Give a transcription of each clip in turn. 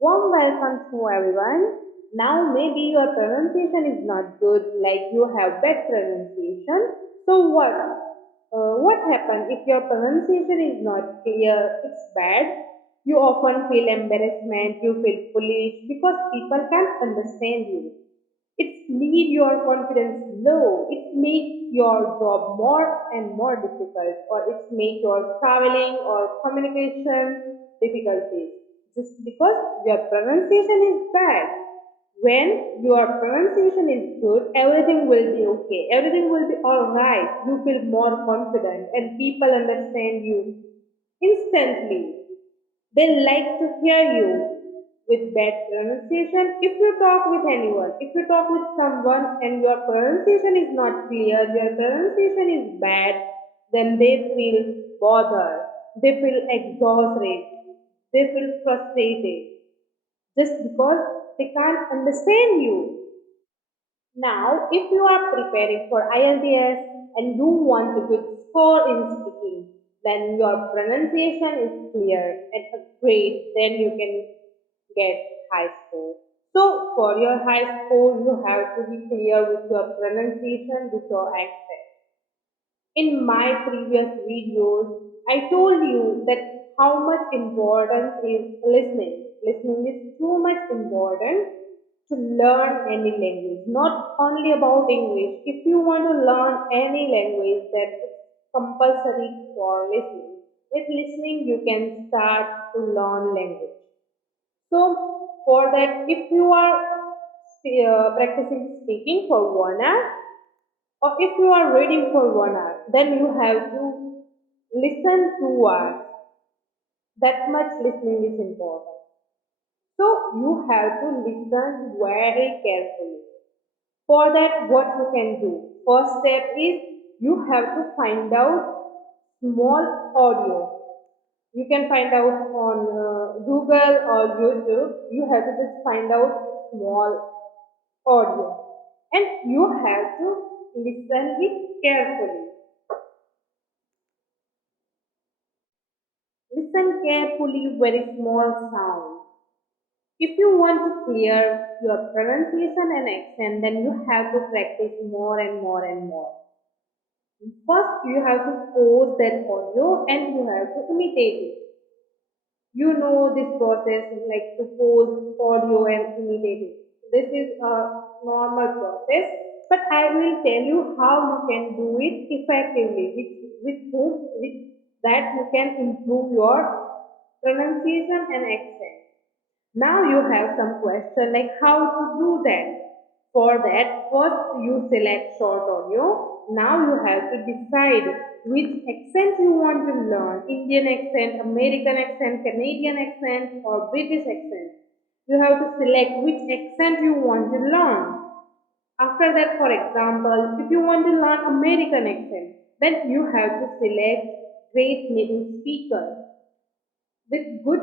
Warm welcome to everyone. Now, maybe your pronunciation is not good, like you have bad pronunciation. So, what? What happens if your pronunciation is not clear? It's bad. You often feel embarrassment, you feel foolish because people can't understand you. It's lead your confidence low. It's make your job more and more difficult, or it's make your traveling or communication difficulties. Just because your pronunciation is bad. When your pronunciation is good, everything will be okay. Everything will be all right. You feel more confident, and people understand you instantly. They like to hear you with bad pronunciation. If you talk with anyone, if you talk with someone and your pronunciation is not clear, your pronunciation is bad, then they feel bothered, they feel exhausted, they feel frustrated just because they can't understand you. Now, if you are preparing for IELTS and you want a good score in speaking, then your pronunciation is clear and great, then you can get high score. So, for your high score, you have to be clear with your pronunciation, with your accent. In my previous videos, I told you that how much importance is listening. Listening is too much important to learn any language, not only about English. If you want to learn any language, that is compulsory for listening. With listening, you can start to learn language. So, for that, if you are practicing speaking for 1 hour, or if you are reading for 1 hour, then you have to listen 2 hours. That much listening is important. So you have to listen very carefully. For that, what you can do? First step is you have to find out small audio. You can find out on Google or YouTube. You have to just find out small audio, and you have to listen it carefully. Listen carefully very small sound. If you want to clear your pronunciation and accent, then you have to practice more and more and more. First, you have to pause that audio and you have to imitate it. You know this process like to pause audio and imitate it. This is a normal process, but I will tell you how you can do it effectively, with that you can improve your pronunciation and accent. Now you have some question like how to do that. For that, first you select short audio. Now you have to decide which accent you want to learn. Indian accent, American accent, Canadian accent, or British accent. You have to select which accent you want to learn. After that, for example, if you want to learn American accent, then you have to select great native speaker. With good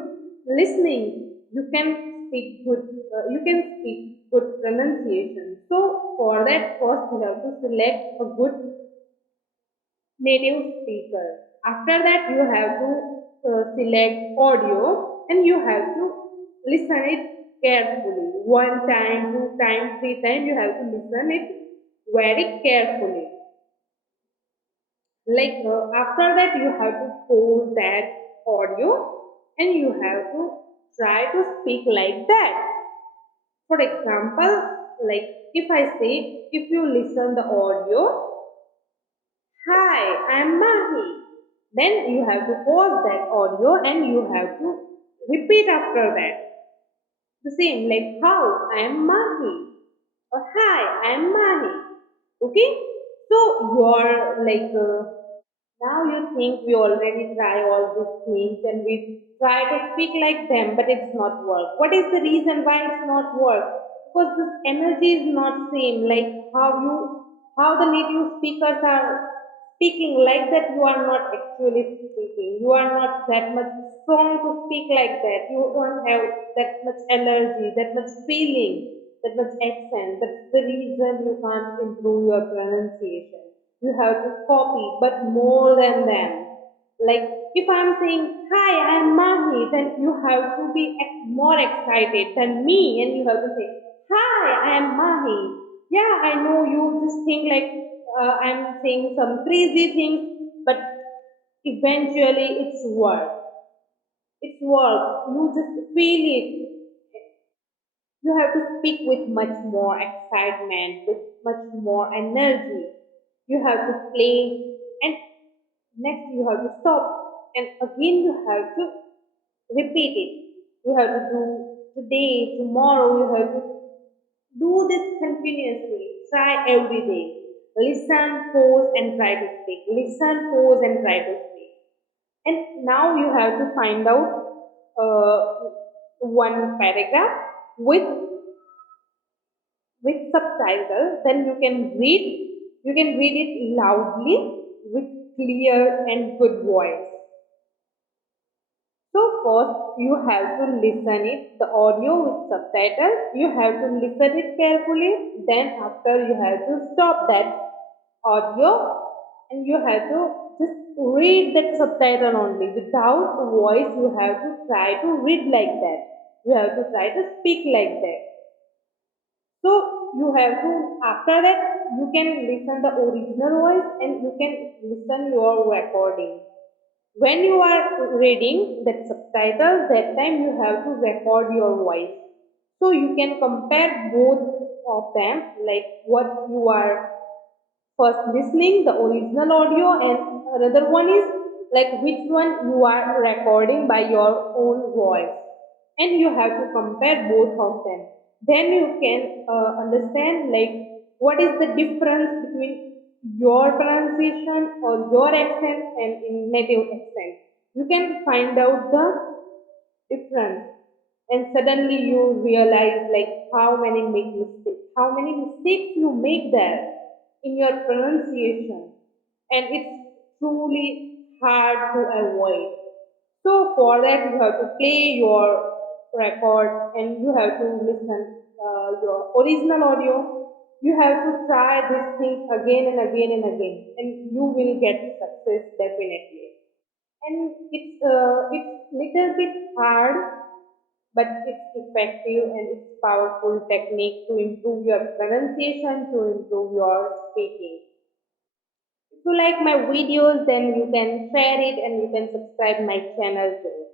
listening, you can speak good pronunciation. So for that, first you have to select a good native speaker. After that, you have to select audio and you have to listen it carefully. One time, two time, three time, you have to listen it very carefully. Like after that, you have to pause that audio and you have to try to speak like that. For example, like if I say, if you listen the audio, hi, I'm Mahi, then you have to pause that audio and you have to repeat after that. The same, like how, I am Mahi, or hi, I am Mahi. Okay, so you're like now you think we already try all these things and we try to speak like them, but it's not work. What is the reason why it's not work? Because this energy is not same. Like how the native speakers are speaking like that, you are not actually speaking. You are not that much strong to speak like that. You don't have that much energy, that much feeling, that much accent. That's the reason you can't improve your pronunciation. You have to copy, but more than them. Like if I'm saying, hi, I'm Mahi, then you have to be more excited than me, and you have to say, "Hi, I am Mahi." Yeah, I know you just think like I'm saying some crazy things, but eventually it's work. It's work. You just feel it. You have to speak with much more excitement, with much more energy. You have to play, and next you have to stop, and again you have to repeat it. You have to do today, tomorrow, you have to do this continuously. Try every day. Listen, pause, and try to speak. Listen, pause, and try to speak. And now you have to find out one paragraph with subtitles. Then you can read. You can read it loudly with clear and good voice. So first you have to listen it, the audio with subtitles. You have to listen it carefully. Then after you have to stop that audio and you have to just read that subtitle only. Without voice, you have to try to read like that. You have to try to speak like that. So you have to, after that, you can listen the original voice and you can listen your recording. When you are reading that subtitle, that time you have to record your voice. So you can compare both of them, like what you are first listening, the original audio, and another one is like which one you are recording by your own voice. And you have to compare both of them. Then you can understand like what is the difference between your pronunciation or your accent and in native accent. You can find out the difference, and suddenly you realize like how many mistakes you make there in your pronunciation, and it's truly hard to avoid. So for that you have to play your record and you have to listen your original audio. You have to try these things again and again and again, and you will get success definitely. And it's little bit hard, but it's effective and it's powerful technique to improve your pronunciation, to improve your speaking. If you like my videos, then you can share it and you can subscribe my channel too.